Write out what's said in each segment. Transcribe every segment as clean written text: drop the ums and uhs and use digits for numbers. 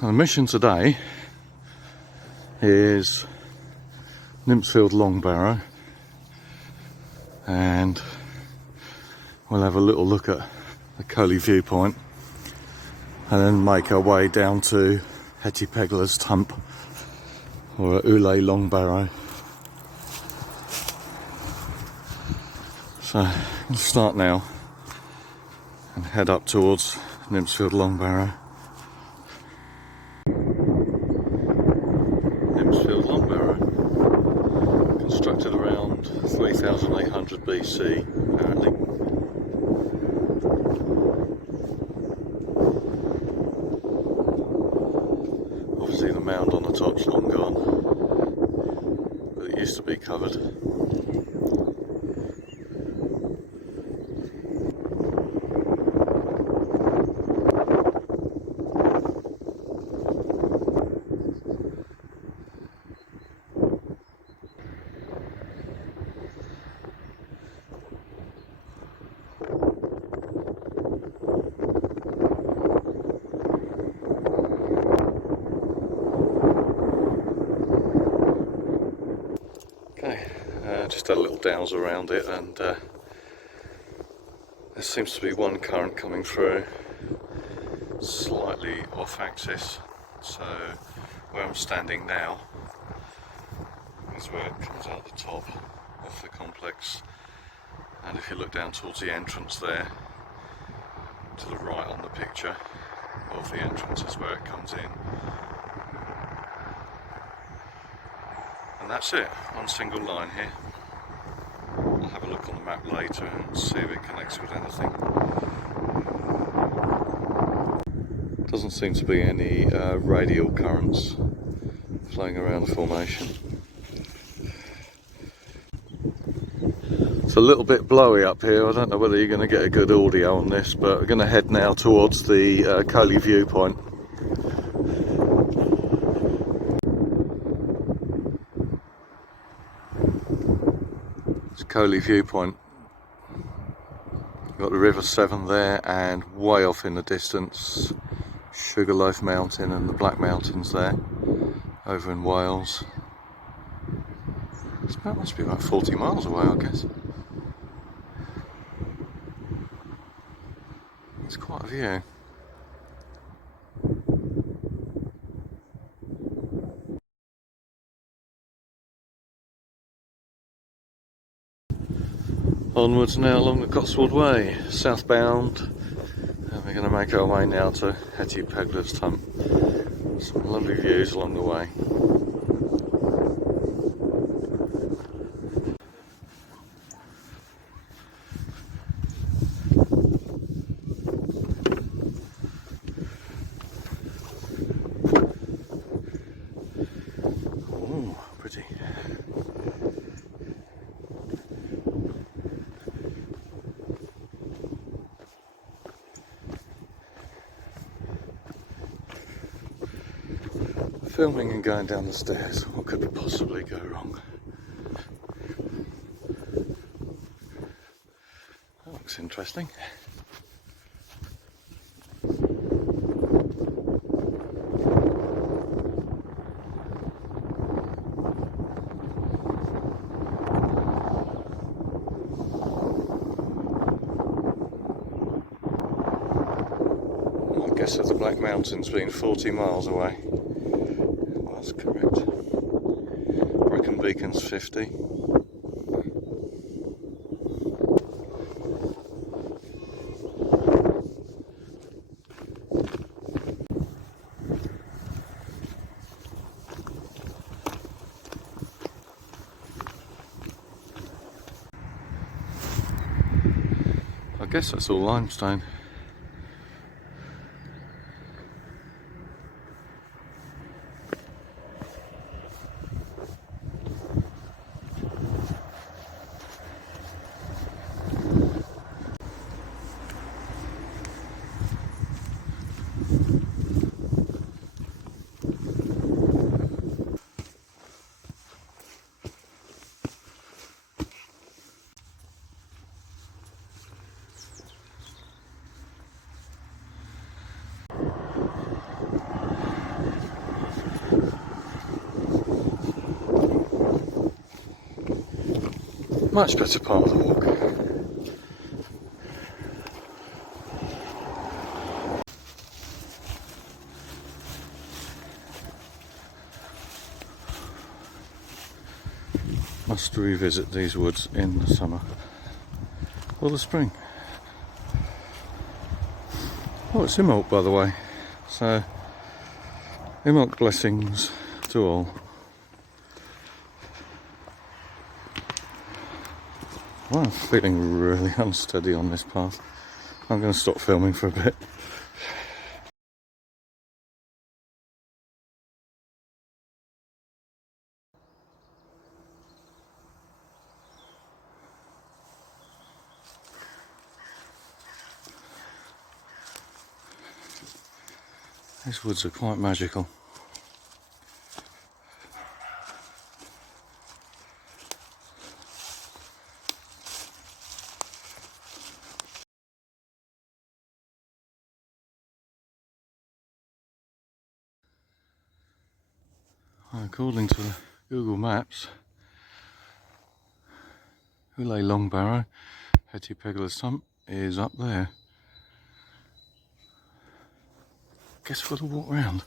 The mission today is Nymphsfield Long Barrow, and we'll have a little look at the Coaley viewpoint and then make our way down to Hetty Pegler's Tump, or Uley Long Barrow. So we'll start now and head up towards Nymphsfield Long Barrow. Nymphsfield Long Barrow, constructed around 3800 BC apparently. Obviously the mound on the top's long gone, but it used to be covered. Just had a little dowse around it, and there seems to be one current coming through slightly off axis, so where I'm standing now is where it comes out the top of the complex, and if you look down towards the entrance there, to the right on the picture of the entrance is where it comes in. And that's it, one single line here. I'll have a look on the map later and see if it connects with anything. Doesn't seem to be any radial currents flowing around the formation. It's a little bit blowy up here. I don't know whether you're going to get a good audio on this, but we're going to head now towards the Coaley viewpoint. Coaley viewpoint. You've got the River Severn there, and way off in the distance Sugarloaf Mountain and the Black Mountains there over in Wales. It must be about 40 miles away, I guess. It's quite a view. Onwards now along the Cotswold way, southbound, and we're going to make our way now to Hetty Pegler's Tump. Some lovely views along the way. Oh, pretty. Filming and going down the stairs, what could possibly go wrong? That looks interesting. I guess of the Black Mountains being 40 miles away. That's correct. Brecon Beacon's 50. I guess that's all limestone. Much better part of the walk. Must revisit these woods in the summer or the spring. Oh, it's Imbolc, by the way. So, Imbolc blessings to all. Well, I'm feeling really unsteady on this path. I'm going to stop filming for a bit. These woods are quite magical. According to Google Maps, Uley Long Barrow, Hetty Pegler's Sump, is up there. Guess we'll walk round.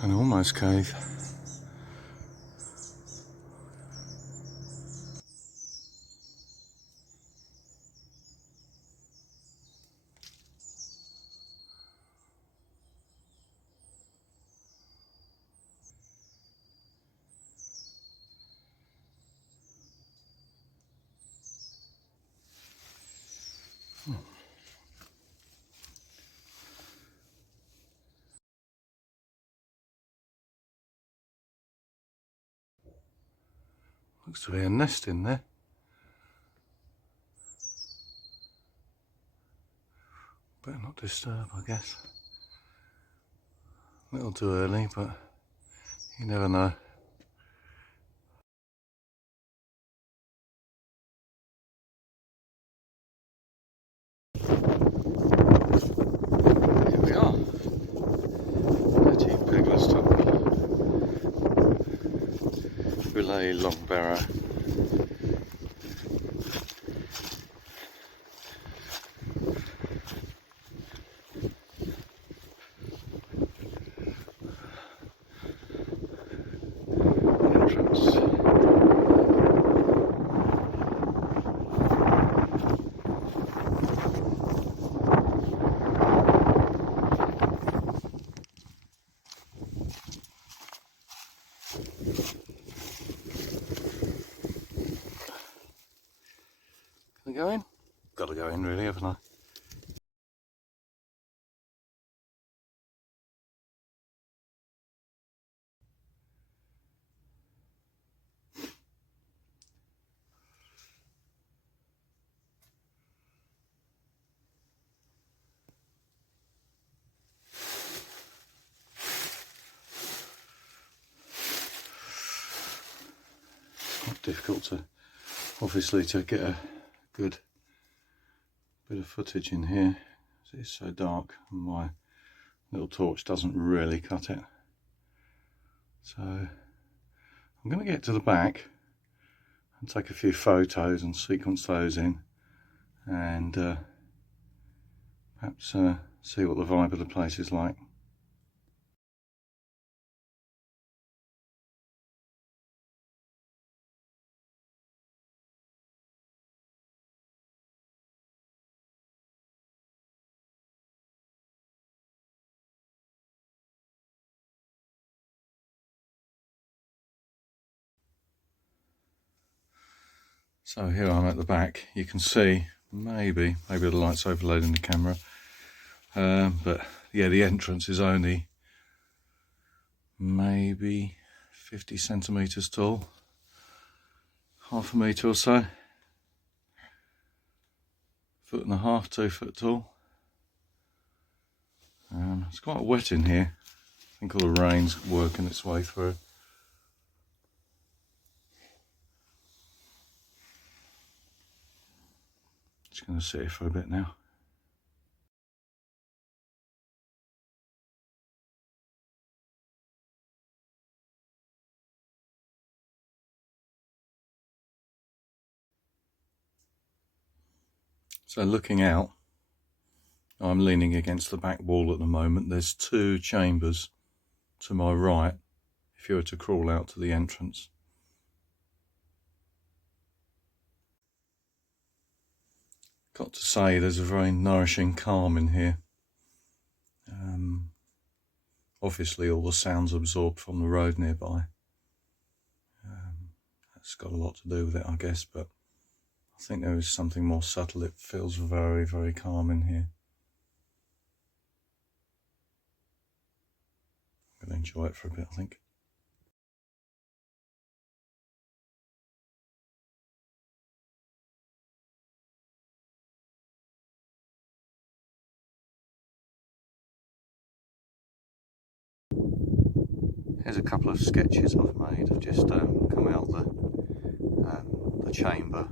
An almost cave. Looks to be a nest in there. Better not disturb, I guess. A little too early, but you never know. Here we are. Hetty Pegler's Sump. Uley Long Barrow. Entrance. Can I go in? Gotta go in really, haven't I? Quite difficult to, obviously, to get a good bit of footage in here. It's so dark and my little torch doesn't really cut it. So I'm going to get to the back and take a few photos and sequence those in, and perhaps see what the vibe of the place is like. So here I'm at the back. You can see, maybe the light's overloading the camera, but yeah, the entrance is only maybe 50 centimetres tall, half a metre or so, 1.5 to 2 foot tall. It's quite wet in here, think all the rain's working its way through. Just going to sit here for a bit now. So looking out, I'm leaning against the back wall at the moment. There's two chambers to my right if you were to crawl out to the entrance. Got to say, there's a very nourishing calm in here. Obviously all the sounds absorbed from the road nearby. That's got a lot to do with it, I guess, but I think there is something more subtle. It feels very, very calm in here. I'm going to enjoy it for a bit, I think. Here's a couple of sketches I've made. I've just come out the chamber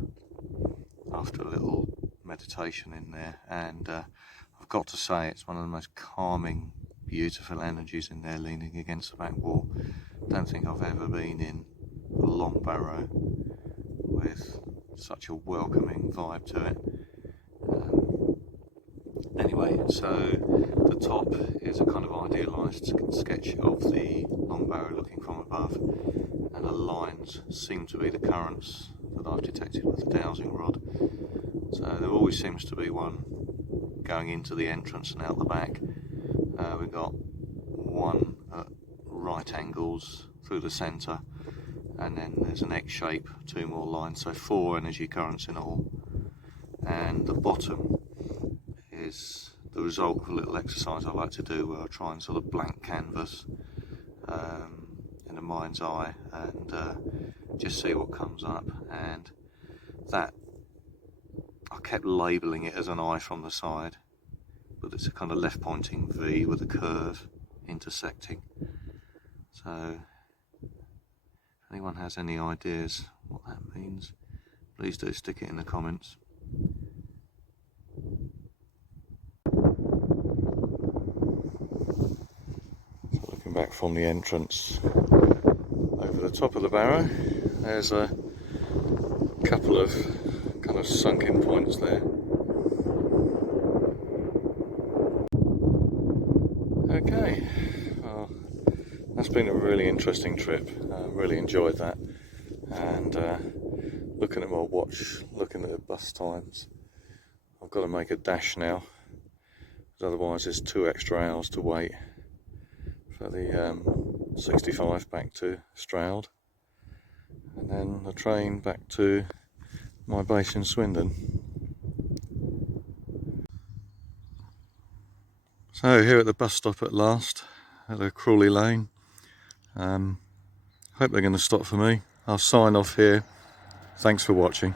after a little meditation in there, and I've got to say it's one of the most calming, beautiful energies in there, leaning against the back wall. Don't think I've ever been in a long barrow with such a welcoming vibe to it. Anyway, so the top is a kind of idealised sketch of the long barrow looking from above, and the lines seem to be the currents that I've detected with the dowsing rod. So there always seems to be one going into the entrance and out the back. We've got one at right angles through the centre, and then there's an X shape, two more lines, so 4 energy currents in all. And the bottom is the result of a little exercise I like to do, where I try and sort of blank canvas in a mind's eye and just see what comes up. And that, I kept labelling it as an eye from the side, but it's a kind of left pointing V with a curve intersecting. So if anyone has any ideas what that means, please do stick it in the comments. Back from the entrance over the top of the barrow, there's a couple of kind of sunken points there. Okay, well, that's been a really interesting trip. Really enjoyed that, and looking at my watch, looking at the bus times, I've got to make a dash now, because otherwise there's 2 extra hours to wait for the 65 back to Stroud, and then the train back to my base in Swindon. So here at the bus stop at last, at the Coaley Lane. Hope they're going to stop for me. I'll sign off here. Thanks for watching.